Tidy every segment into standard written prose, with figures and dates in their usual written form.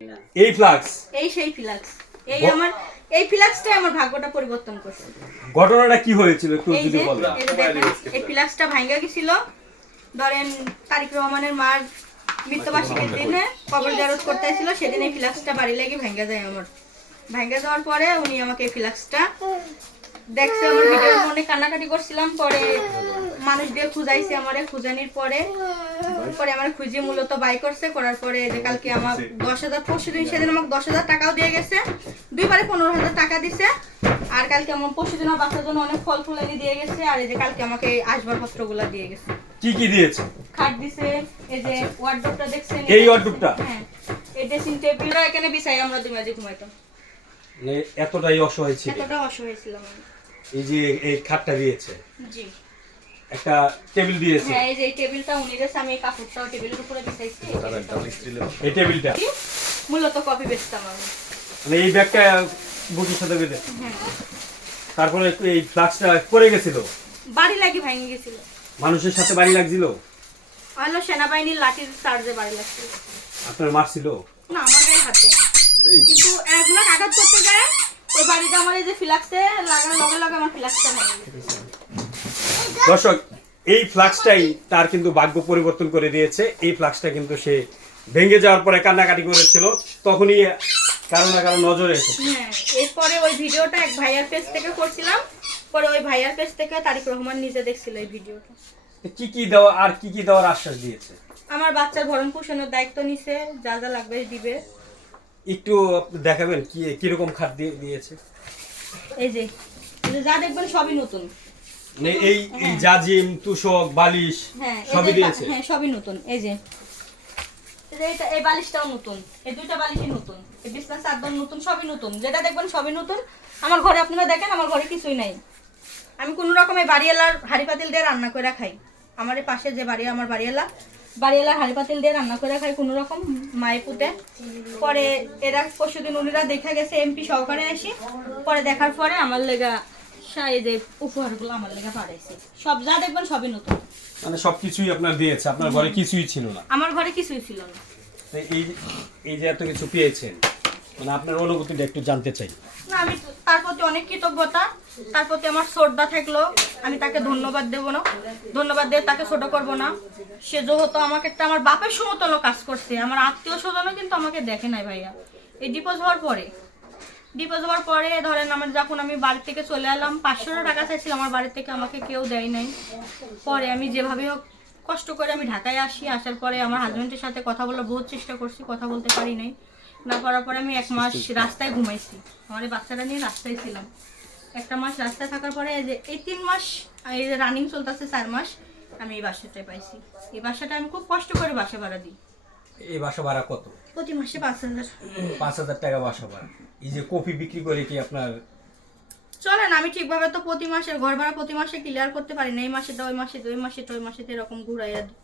এই ফ্লাক্স এই সেই ফ্লাক্স এই ফ্লাক্সটাই আমার ভাগ্যটা পরিবর্তন করছে। ঘটনাটা কি হয়েছিল একটু যদি বলেন। এই ফ্লাক্সটা ভাঙা গেছিল ধরেন তারিক রহমানের মার মৃত্যুবার্ষিকীর দিনে কবর জিয়ারত করতে আসছিল, সেদিন এই ফ্লাক্সটা বাড়ি লাগি ভাঙা যায়। আমার ভাঙা যাওয়ার পরে উনি আমাকে এই ফ্লাক্সটা দেখছে, আমার ভিডিওর মনে কান্নাকাটি করছিলাম। পরে মানুষ দিয়ে খুঁজাইছে আমারে, খুঁজানির পরে আমার খুঁজে মূলত বাই করছে, করার পরে যে কালকে আমার 10,000 পরশুদিন সেদিন আমাকে 10,000 টাকাও দিয়ে গেছে, দুইবারে 15,000 টাকা দিছে। আর কালকে আমার পরশুদিন আমার বাচ্চার জন্য অনেক ফল ফুল এনে দিয়ে গেছে। আর এই যে কালকে আমাকে এই আসবাবপত্রগুলো দিয়ে গেছে। কি কি দিয়েছে? খাট দিছে, এই যে ওয়ার্ডরোবটা দেখছেন, এই ওয়ার্ডরোবটা, হ্যাঁ এই ড্রেসিং টেবিলটা এখানে বিছাই আমরা দুই মাঝে ঘুমাইতাম। মানে এতটাই অসহায় ছিল, এতটা অসহায় ছিলাম আমি। এই যে এই খাটটা দিয়েছে, জি একটা টেবিল দিয়েছে, হ্যাঁ এই যে এই টেবিলটা উনি দিয়েছে, আমি এই কাপড়টাও টেবিলের উপরে বিছাইছি। এই টেবিলটা মূলত কপি বেচতাম আমি, মানে এই ব্যাগটা বুকের সাথে বেঁধে। হ্যাঁ তারপরে এই ফ্লাক্সটা পড়ে গেছিল, বাড়ি লাগি ভেঙে গেছিল, মানুষের সাথে বাড়ি লাগছিল, হলো সেনাবাহিনীর লাঠির চার্জে বাড়ি লাগছিল। আপনার মারছিল? না আমার গায়ে হাতে, কিন্তু একগুলো আঘাত করতে যায় ওই বাড়িতে আমার এই যে ফ্লাক্সে লাগানোর লগে লগে আমার ফ্লাক্সটা ভেঙে গেছে। দর্শক, এই ফ্লাক্সটাই তার কিন্তু ভাগ্য পরিবর্তন করে দিয়েছে। এই ফ্লাক্সটা কিন্তু সে ভেঙে যাওয়ার পরে কান্নাকাটি করেছিল, তখনই কারো না কারো নজরে এসেছে। হ্যাঁ এরপরে ওই ভিডিওটা এক ভাইয়ার পেজ থেকে করছিলাম, পরে ওই ভাইয়ার পেজ থেকে তারিক রহমান নিজে দেখছিল এই ভিডিওটা। কি কি দেওয়া আর কি কি দেওয়ার আশ্বাস দিয়েছে? আমার বাচ্চার ভরণ পোষণের দায়িত্ব নিছে, যা যা লাগবে দিবে। একটু দেখাবেন কি কিরকম খাট দিয়েছে? এই যে যা দেখবেন সবই নতুন, মানে এই জাজিম তুষক বালিশ হ্যাঁ সবই দিয়েছে। হ্যাঁ সবই নতুন। এই যে এই বালিশটাও নতুন, এই দুইটা বালিশই নতুন, এই বিছনা চাদর নতুন, সবই নতুন, যেটা দেখবেন সবই নতুন। আমার ঘরে আপনারা দেখেন, আমার ঘরে কিছুই নাই। আমি কোনো রকম এই বাড়িওয়ালার হাঁড়ি পাতিল দিয়ে রান্না করে খাই। আমার এই পাশে যে বাড়ি, আমার বাড়িওয়ালার হাঁড়ি পাতিল দিয়ে রান্না করে খাই কোনো রকম মায়ে পুঁতে। পরে এরা পরশুদিন উনিরা দেখা গেছে এমপি সহকারে আসি, পরে দেখার পরে আমার লেগা এই যে উপহারগুলো আমার লেগা পাঠাইছে। সব যা দেখবেন সবই নতুন, মানে সবকিছুই আপনার দিয়েছে, আপনার ঘরে কিছুই ছিল না। আমার ঘরে কিছুই ছিল না। তো এই যে এত কিছু পেয়েছেন, মানে আপনার অনুভূতিটা একটু জানতে চাই। না আমি তার প্রতি অনেক কৃতজ্ঞতা, তার প্রতি আমার শ্রদ্ধা থাকলো। আমি তাকে ধন্যবাদ দেবো না, ধন্যবাদ দিয়ে তাকে ছোট করব না। সে যেহেতু আমাকে একটা আমার বাপের সমতল কাজ করছে, আমার আত্মীয় স্বজনও কিন্তু আমাকে দেখে নাই ভাইয়া। এই ডিপোজ হওয়ার পরে ধরেন আমার যখন আমি বাড়ি থেকে চলে এলাম, 500 টাকা চাইছিলাম আমার বাড়ি থেকে, আমাকে কেউ দেয় নাই। পরে আমি যেভাবে হোক কষ্ট করে আমি ঢাকায় আসি, আসার পরে আমার হাজবেন্ডের সাথে কথা বলার বহুত চেষ্টা করছি, কথা বলতে পারি নাই। না পারার পরে আমি 1 মাস রাস্তায় ঘুমাইছি, আমার এই বাচ্চাটা নিয়ে রাস্তায় ছিলাম। 1 মাস রাস্তায় থাকার পরে এই যে এই 3 মাস এই যে রানিং চলতেছে 4 মাস আমি এই বাসাটায় পাইছি। এই বাসাটা আমি খুব কষ্ট করে বাসা ভাড়া দিই। এই বাসা ভাড়া কত? প্রতি মাসে 5,000। 5,000 টাকা বাসা ভাড়া। এই যে কফি বিক্রি করে কি আপনার চলে না? আমি ঠিকভাবে তো প্রতি মাসের ঘর ভাড়া প্রতি মাসে ক্লিয়ার করতে পারি না। এই মাসে ওই মাসে ওই মাসে ওই মাসে এরকম ঘুরাইয়া দিই।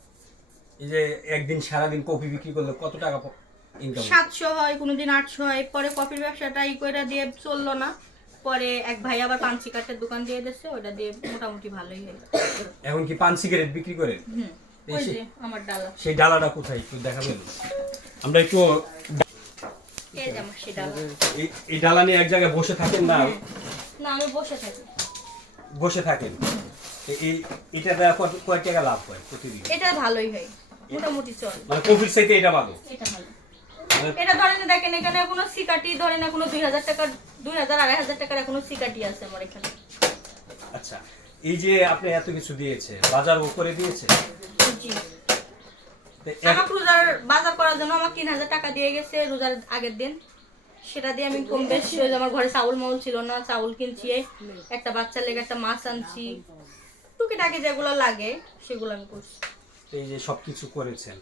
এই যে একদিন সারাদিন কফি বিক্রি করলে কত টাকা ইনকাম? 700 হয়, কোনোদিন 800 হয়। পরে কফির ব্যবসাটা করে দিয়ে চললো না। পরে এক ভাই আবার পান সিগারেটের দোকান দিয়ে দিচ্ছে, ওটা দিয়ে মোটামুটি ভালোই হয়। এখন কি পান সিগারেট বিক্রি করেন? ওই যে আমার ডালা, সেই ডালাটা কোথায় একটু দেখাবেন? আমরা একটু এই যে আমার সেই ডালা। এই ডালা নিয়ে এক জায়গায় বসে থাকেন না? না আমি বসে থাকি। বসে থাকেন। এটা কয় টাকা লাভ হয় প্রতিদিন? এটা ভালোই হয়, মোটামুটি চলে। মানে কফির চাইতে এটা ভালো? এটা ভালো। এটা ধরেন দেখেন এখানে কোনো সিকাটি ধরেন কোনো 2,000 টাকা 2,000 2,500 টাকার কোনো সিকাটি আছে আমার এখানে। আচ্ছা, এই যে আপনি এত কিছু দিয়েছে, বাজার করে দিয়েছে? জি। আমার রোজার বাজার করার জন্য আমার 3,000 টাকা দিয়ে গেছে রোজার আগের দিন। সেটা দিয়ে আমি কম বেশি আমার ঘরে চাউল মাউল ছিল না, চাউল কিনছি, একটা বাচ্চার লেগে একটা মাছ আনছি, টুকিটাকি যেগুলো লাগে সেগুলো আমি করছি। এই যে সবকিছু করেছেন,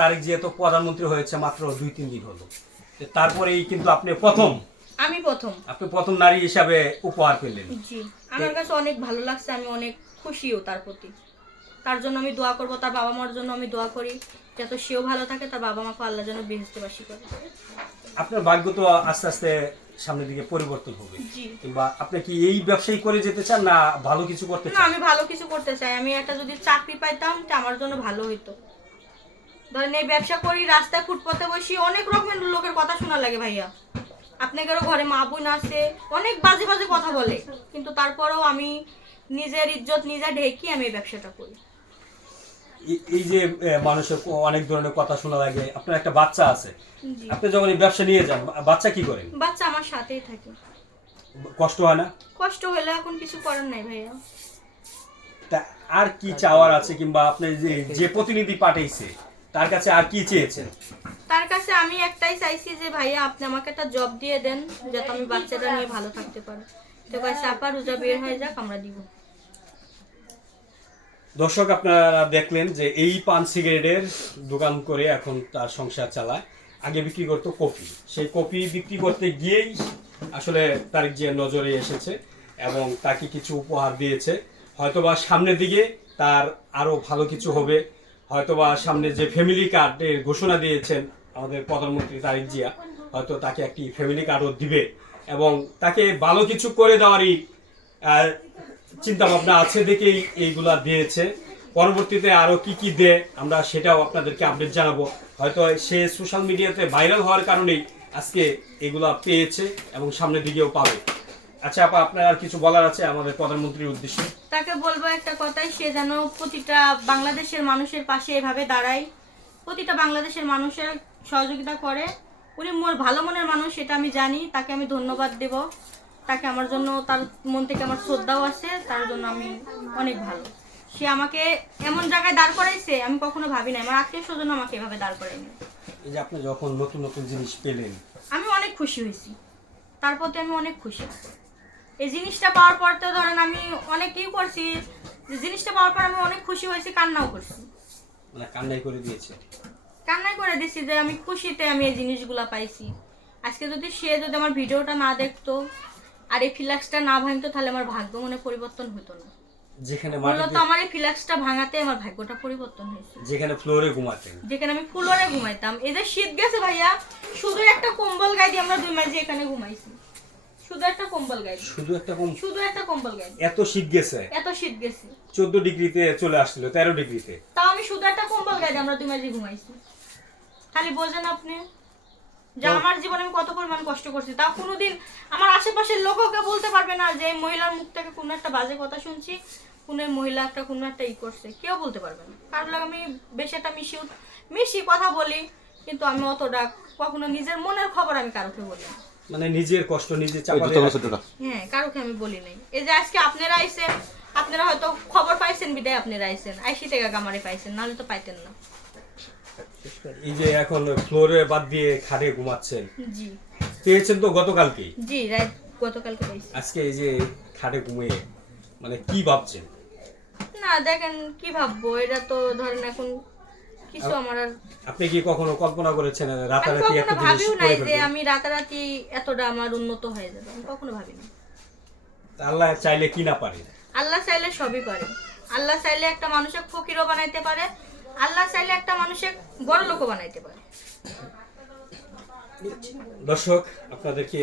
তারিক যেহেতু প্রধানমন্ত্রী হয়েছে মাত্র 2-3 দিন হলো, তারপরেই কিন্তু আপনি প্রথম নারী হিসাবে উপহার পেলেন। জি, আমার কাছে অনেক ভালো লাগছে, আমি অনেক খুশিও তার প্রতি। তার জন্য আমি দোয়া করব, তার বাবা মার জন্য আমি দোয়া করি যাতে সেও ভালো থাকে, তার বাবা মাকে আল্লাহ যেন বেহেশতে করে। আপনার ভাগ্য তো আস্তে আস্তে সামনের দিকে পরিবর্তন হবে, কিংবা আপনি কি এই ব্যবসায়ী করে যেতে চান না ভালো কিছু করতে চান? না আমি ভালো কিছু করতে চাই। আমি একটা যদি চাকরি পাইতাম তা আমার জন্য ভালো হইতো। ধরেন এই ব্যবসা করি, রাস্তায় ফুটপাতে বসি, অনেক রকমের লোকের কথা শোনা লাগে ভাইয়া। আপনাদেরও ঘরে মা বোন আছে, অনেক বাজে বাজে কথা বলে, কিন্তু তারপরেও আমি নিজের ইজ্জত নিজে ঢেকে আমি এই ব্যবসাটা করি। এই যে মানুষের অনেক ধরনের কথা শোনা লাগে, আপনার একটা বাচ্চা আছে, জি। আপনি যখন এই ব্যবসা নিয়ে যান, বাচ্চা কি করেন? বাচ্চা আমার সাথেই থাকে। কষ্ট হয় না? কষ্ট হলে এখন কিছু করার নাই ভাইয়া। তা আর কি চাওয়ার আছে, কিংবা আপনি যে প্রতিনিধি পাঠাইছে তার কাছে আর কি চেয়েছেন? তার কাছে আমি একটাই চাইছি যে ভাইয়া আপনি আমাকে একটা জব দিয়ে দেন, যাতে আমি বাচ্চাটা নিয়ে ভালো থাকতে পারি। তো কাছে আপা রোজা বের হয়ে যাক, আমরা দিব। দর্শক, আপনারা দেখলেন যে এই পান সিগারেটের দোকান করে এখন তার সংসার চালায়। আগে বিক্রি করতো কফি, সেই কফি বিক্রি করতে গিয়েই আসলে তার যে নজরে এসেছে এবং তাকে কিছু উপহার দিয়েছে। হয়তোবা সামনের দিকে তার আরো ভালো কিছু হবে, হয়তোবা সামনে যে ফ্যামিলি কার্ডের ঘোষণা দিয়েছেন আমাদের প্রধানমন্ত্রী তারেক জিয়া, হয়তো তাকে একটি ফ্যামিলি কার্ডও দিবে এবং তাকে ভালো কিছু করে দেওয়ারই চিন্তা ভাবনা আছে দেখেই এইগুলা দিয়েছে। পরবর্তীতে আরো কি কি দেয় আমরা সেটাও আপনাদেরকে আপডেট জানাবো। হয়তো সে সোশ্যাল মিডিয়াতে ভাইরাল হওয়ার কারণেই আজকে এগুলা পেয়েছে এবং সামনের দিকেও পাবে। আচ্ছা আপা, আপনার আর কিছু বলার আছে আমাদের প্রধানমন্ত্রীর উদ্দেশ্যে? তাকে বলবো একটা কথাই, সে যেন প্রতিটা বাংলাদেশের মানুষের পাশে এভাবে দাঁড়ায়, প্রতিটা বাংলাদেশের মানুষের সহযোগিতা করে। উনি মোর ভালো মনের মানুষ, সেটা আমি জানি। তাকে আমি ধন্যবাদ দেব। তাকে আমার জন্য, তার মন থেকে আমার শ্রদ্ধাও আছে, তার জন্য আমি অনেক ভালো। সে আমাকে এমন জায়গায় দাঁড় করাইছে আমি কখনো ভাবি নাই, আমার আত্মীয় স্বজন আমাকে এভাবে দাঁড় করায়নি। এই যে আপনি যখন নতুন নতুন জিনিস পেলেন, আমি অনেক খুশি হয়েছি, তার প্রতি আমি অনেক খুশি। এই জিনিসটা পাওয়ার পর তো ধরেন আমি অনেক কি করছি, জিনিসটা পাওয়ার পর আমি অনেক খুশি হয়েছি, কান্নাও করছি। মানে কান্নাই করে দিয়েছে? কান্নাই করে দিছি যে আমি খুশিতে আমি এই জিনিসগুলা পাইছি। আজকে যদি সে যদি আমার ভিডিওটা না দেখতো আর এই ফ্ল্যাক্সটা না ভাঙতো, তাহলে আমার ভাগ্য মনে পরিবর্তন হতো না। যেখানে মূলত আমার এই ফ্ল্যাক্সটা ভাঙাতে আমার ভাগ্যটা পরিবর্তন হয়েছে। যেখানে ফ্লোরে ঘুমাতেন, যেখানে আমি ফ্লোরে ঘুমাইতাম, এই যে শীত গেছে ভাইয়া, শুধু একটা কম্বল গায়ে দিয়ে আমরা 2 মাস এখানে ঘুমাইছি। শুধু একটা কম্বল গায়ে, শুধু একটা কম্বল গায়ে। এত শীত গেছে, এত শীত গেছে, 14 ডিগ্রিতে চলে আসছিল, 13 ডিগ্রিতে। তাও আমি শুধু একটা কম্বল গায়ে দিয়ে আমরা 2 মাস ঘুমাইছি। খালি বোঝেন আপনি যে আমার জীবনে আমি কত পরিমাণ কষ্ট করছি। তাও কোনোদিন আমার আশেপাশের লোককে বলতে পারবে না যে এই মহিলার মুখ থেকে কোনো একটা বাজে কথা শুনছি, কোনো মহিলা একটা কোনো একটা করছে, কেউ বলতে পারবে না। কারণ আমি বেশ একটা মিশি কথা বলি, কিন্তু আমি অতটা কখনো নিজের মনের খবর আমি কারোকে বলি না। মানে নিজের কষ্ট নিজে চাপা দিয়ে হ্যাঁ, কারোকে আমি বলি নাই। এই যে আজকে আপনারা আইছেন, আপনারা হয়তো খবর পাইছেন বিদায় আপনারা আইছেন, আইসি থেকে আমারে পাইছেন, নাহলে তো পাইতেন না। এই যে এখন ফ্লোরে বাদ দিয়ে খাটে ঘুমাচ্ছেন, জি পেয়েছেন তো গতকালকে? জি, রাত গতকালকে পাইছি। আজকে এই যে খাটে ঘুমিয়ে মানে কি ভাবছেন? না দেখেন কি ভাববো, এটা তো ধরেন এখন কিছু আমার আর আপনি কি কখনো কল্পনা করেছেন আমি রাতারাতি এত কখনো জিনিস ভাবিও করে নাই যে ফেলবেন? আমি রাতারাতি এতটা আমার উন্নত হয়ে যাবে, আমি কখনো ভাবিনি। আল্লাহ চাইলে কি না পারে? আল্লাহ চাইলে সবই পারে। আল্লাহ চাইলে একটা মানুষকে ফকিরও বানাইতে পারে, আল্লাহ চাইলে একটা মানুষকে বড় লোকও বানাইতে পারে। দর্শক, আপনাদেরকে